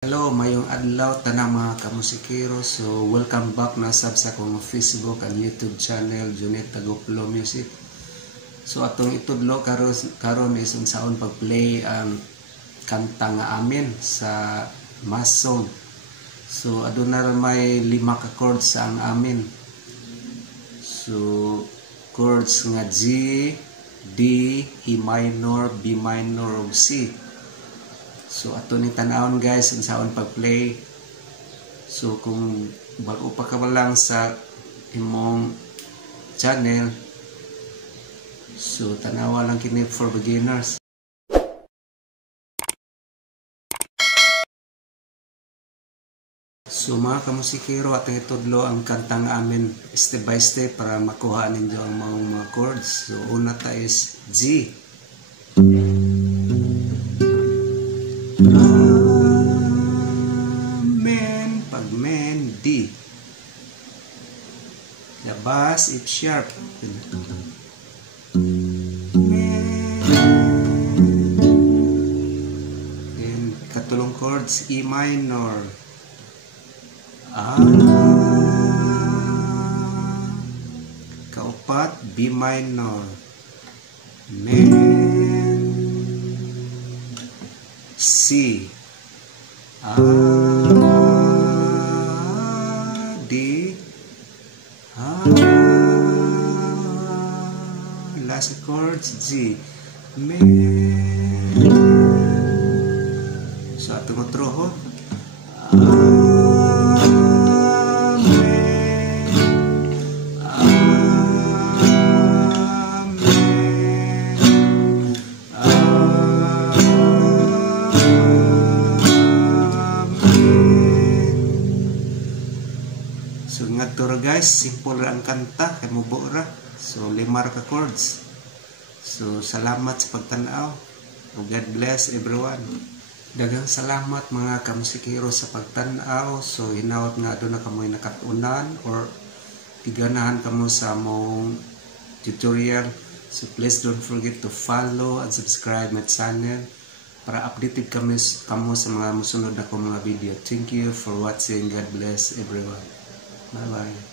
Hello, mayong adlaw tanang mga kamusikero. So, welcome back na sab sa akong Facebook and YouTube channel, Junet Tagoplo Music. So, atong itudlo karon is unsaon pag-play ang kanta nga amin sa mass song. So, aduna ra may 5 ka chords sa ang amin. So, chords nga G, D, E minor, B minor, ug C. So ato ni tanawon guys unsaon pag-play. So kung bago pa ka lang sa imong channel, so tanawa lang kini for beginners. So mga kamusikero, atong itudlo ang kantang amin step by step para makuha ninyo ang mga chords. So una ta is G. D. The bass is sharp. Then katulong chords E minor. Kaupat B minor. C. D, last chords G. So atong troho. So ngadto ra guys, simple ra ang kanta kay mubo ra. So 5 ka chords. So salamat sa pagtan-aw. God bless everyone. Daghang salamat mga kamusikero sa pagtan-aw. So hinawat nga aduna kamoy nakatunan or tiganahan kamo sa mong tutorial. So please don't forget to follow and subscribe my channel para updated kamo sa mga musunod na kong mga video. Thank you for watching. God bless everyone. Bye-bye.